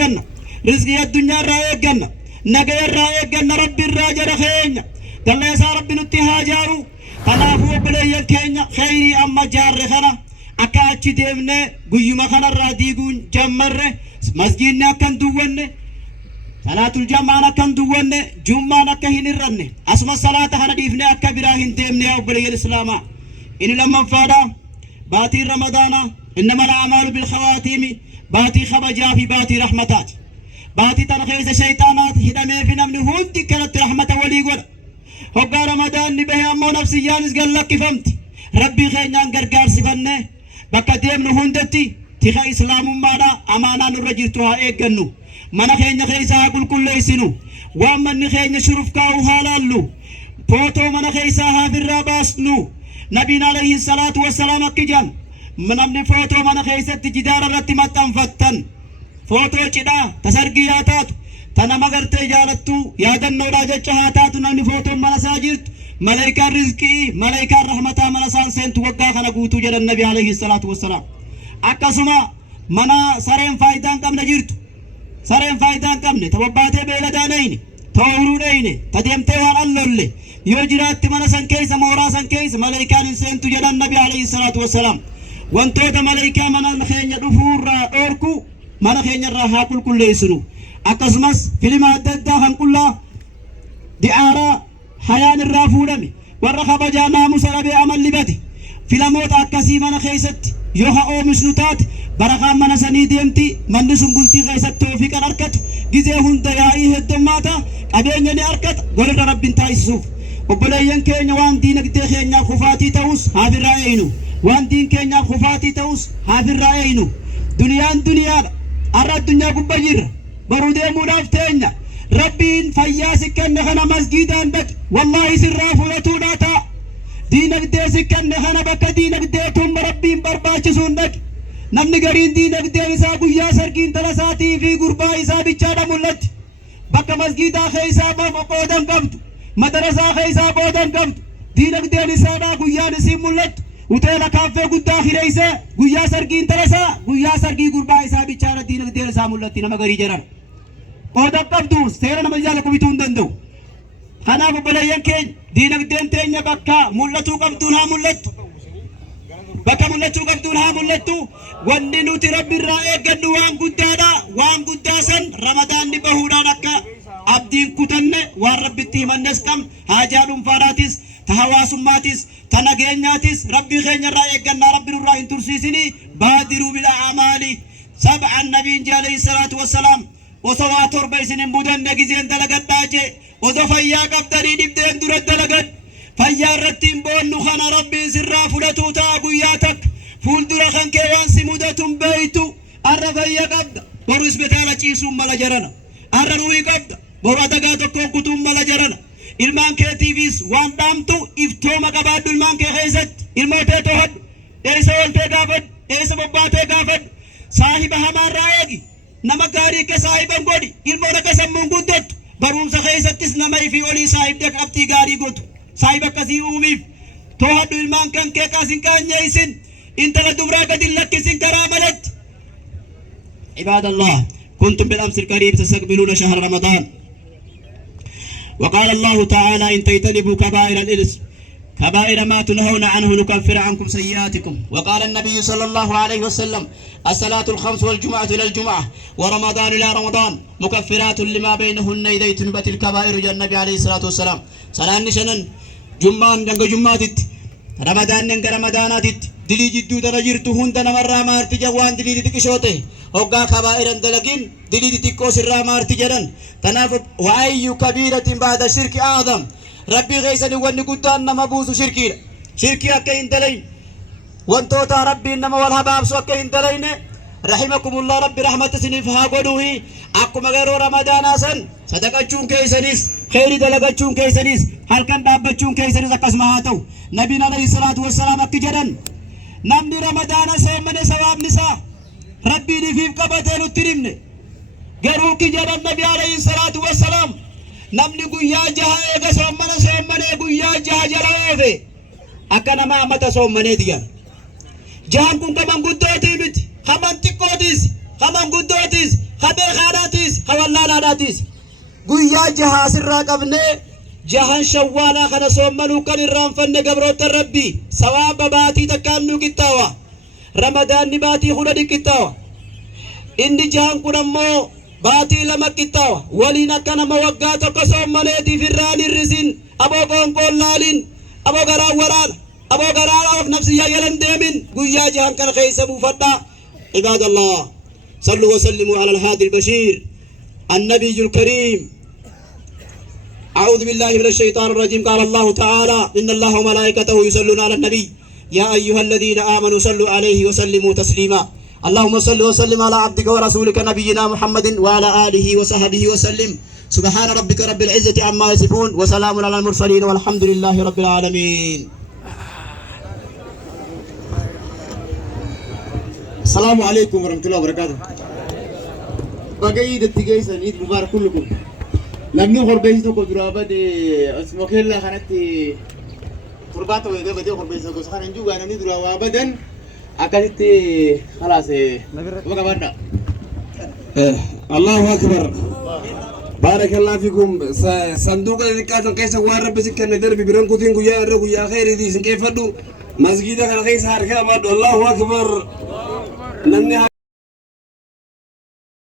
eegganna rizqii addunyaa irraa eegganna nagaya irraa eegganna rabbi irraa jara keenya galleessaa rabbi nutti haa jaaru kanaafuu obboleeyyan keenya khayrii amma jaarre kana akka achi deemnee guyyuma kanarraa diiguun jammarre masgiidni akkan duwwanne salaatul jamaan akkan duwwanne jummaan akka hin irranne asuma salaata kana dhiifne akka biraa hin deemne yaa obboleeyyan islaamaa inni lammanfaadha baatii ramadaana innama al'amaalu bilkhawaatiimi baatii kabajaa fi baatii rahmataati baatii tana keessa shayxaanaat hidhamee fi namni hundi kanatti rahmata walii godha hoggaa ramadaanni bahe ammoo nafsiyyaanis gallakkifamti rabbii keenyaan gargaarsifanne bakka deemnu hundatti tika islaamummaadha amaanaa nurra jirtu haa eeggannu mana keenya keessa haa qulqulleessinu waan manni keenya shuruf kaa'u haa laallu footoo mana keessaa haa firraa baasnu nabiin alayhi salaatu wassalaam akkijan namni footoo mana keessatti jidaara irratti maxxanfattan footoo cidhaa tasargii haa taatu tana magartee jaalattu yaadannoodhaa jecha haa taatu namni footoon mana isaa jirtu malaayikaan rizqii malaayikaan rahmataa mana isaan seentu waggaa kana guutuu jedhan nabi alayhi salaatu wassalaam akkasuma mana sareen faayidaa hin qabne jirtu sareen faayidaa hin qabne tababbaatee beeladaa dhayne ta'uruu dhayne tadeemtee waan allolle yoo jiraatti mana san keessa mooraa san keessa malaayikaan hin seentu jedhan nabi alayhi salaatu wassalaam wantoota malaayikaa mana keenya dhufuurraa dhoorku mana keenyarraa haa qulqulleessinu akkasumas filima adda addaa kan qullaa di'aaraa hayaan irraa fuudhame warra kabajaa naamusa dhabee amalli bate filamoota akkasii mana keessatti yoo haa oomishnu taate barakaan mana sanii deemti manni sun bultii keessatti ofii kan argatu gizee hunda yaa'ii heddummaata qabeenya ni argata golirra rabbiin taasisuuf obboleeyyan keenya waan diinagdee keenyaa kufaatii ta'us haafirraa eeynu waan diin keenyaa kufaatii ta'us haafirraa eeynu duniyaan duniyaadha arra addunyaa gubbaa jirra baruu deemuudhaaf teenya rabbiin fayyaa si kenne kana masgiidaan dhaqi wallaahi sirraa fudhatuudhaa ta'a diinagdee si kenne kana bakka diinagdee tun rabbiin barbaachisuun dhaqi namni gariin diinagdeen isaa guyyaa sargiin tala isaatii fi gurbaa isaa bichaadha mul'atti bakka masgiidaa keessaa qoodan qabdu madarasaa keessaa qoodan qabdu diinagdeen isaadhaa guyyaan isiin mul'attu hoteela kaaffee guddaa hireessee guyyaa sargiin tala isaa guyyaa sargii gurbaa isaa bichaadha diinagdeen isaa mul'atti nama garii jedhan qoodan qabdu seera nama jaala kubituu hin danda'u kanaaf obboleeyyan keenya diinagdeen teenya bakka mul'atuu qabduun haa mul'attu bakka mul'achuu qabduun haa mul'attu wanni nuti rabbi irraa eeggannu waan guddaadha waan guddaa san ramadaanni bahuudhaan akka abdiin kutanne waan rabbitti himannes qam haajaa dhuunfaadhaatis ta hawaasummaatis ta nageenyaatis rabbii keenya irraa eeggannaa rabbi nurraa hin tursiisini baadiruu bil a'maali sab'an nabiin alayhi salaatu wassalaam osoo waa torba isin hin mudanne gizeen dalagadhaa jee osoo fayyaa qabdanii dhibdeen dura dalagad fayyaa irratti hin boonnu kana rabbiin sirraa fudhatuu ta'a guyyaa takka fuuldura kan kee waan si mudatuun beeytu arra fayyaa qabda boru isbitaala ciisuun mala jarana arra ruhii qabda boru adagaa tokkoon kutuun mala jarana ilmaan keetiifis waan dhaamtu iftooma qabaadhu ilmaan kee keessatti ilmootee to'adhu eessa ooltee gaafadhu eessa bobbaatee gaafadhu saahiba hamaarraa eegi nama gaarii akka saahiban godhi ilmoon akka sammuun guddatu barumsa keessattis nama ifii olii saahibde qabxii gaarii godhu saahib akkasii uumiif to'adhu ilmaan kan kee qaasin qaanyeeysin intala dubraa gadi lakkisin karaa malatti ibadallah kuntum bil amsi alqarib tastaqbiluna shahr ramadan وقال الله تعالى إن تجتنبوا كبائر الإثم كبائر ما تنهون عنه نكفر عنكم سيئاتكم وقال النبي صلى الله عليه وسلم الصلاة الخمس والجمعة إلى الجمعة ورمضان إلى رمضان مكفرات لما بينهن إذا اجتنبت الكبائر جاء النبي عليه الصلاة والسلام صلاة نشنن جمان دنگ جمعات رمضان دنگ رمضانات دلي جدو درجرتو هند نمرا مارتي جوان دلي تكشوته هوغا كبائر دلگين دلي تكو سرا مارتي جرن تناف وأي كبيرة بعد الشرك أعظم ربي غيسني وني قدان نما بوسو شركي أكا إندلين وانتوتا ربي إنما والهباب سو أكا إندلين رحمكم الله ربي رحمة سنفها قدوه أكو مغيرو رمضان آسن صدقة چون كيسانيس خيري دلقة چون كيسانيس هل كان دابة چون كيسانيس أكاسمها هاتو نبينا عليه الصلاة والسلام أكي جدن نمني رمضان سومن سواب نساء ربي نفيف قبتين الترمن قروكي جدن نبي عليه الصلاة والسلام namni guyyaa jaha eega soommanee guyyaa jaha jala oofe akka nama amata soommanee diyan jahan kun kaman guddootii miti kaman xiqqootis kaman guddootis خبر خاناتيس خوالنا ناناتيس قويا جها سرا قبني جهان شوالا خنا صومنو كان الرام فن قبروت الربي سواب باتي تكامنو كتاوا رمضان نباتي خنا كتاوا إني جهان كنمو باتي لما كتاوا ولينا كان موقعات قصومنيتي في الراني الرسين أبو قنقول لالين أبو قرار وران أبو قرار أوف نفسي يلن ديمين قويا جهان كان خيسا مفتا عباد الله صلوا وسلموا على الهادي البشير النبي الكريم أعوذ بالله من الشيطان الرجيم قال الله تعالى إن الله وملائكته يصلون على النبي يا أيها الذين آمنوا صلوا عليه وسلموا تسليما اللهم صل وسلم على عبدك ورسولك نبينا محمد وعلى آله وصحبه وسلم سبحان ربك رب العزة عما يصفون وسلام على المرسلين والحمد لله رب العالمين. السلام عليكم ورحمة الله وبركاته. بقيت التجيس عيد مبارك كلكم. لمنو خربيزتو كدرابة اسمه كلا خانتي قرباتو إذا بدي خربيزتو كسخان نجوا أنا ندرا وابدا أكلت خلاص وقع برا. الله أكبر. بارك الله فيكم. صندوق الكاتن كيس وارب بسكن دربي برنكوتين كويا ركو يا خير دي سن كيف فدو مسجد كان كيس هاركا الله أكبر.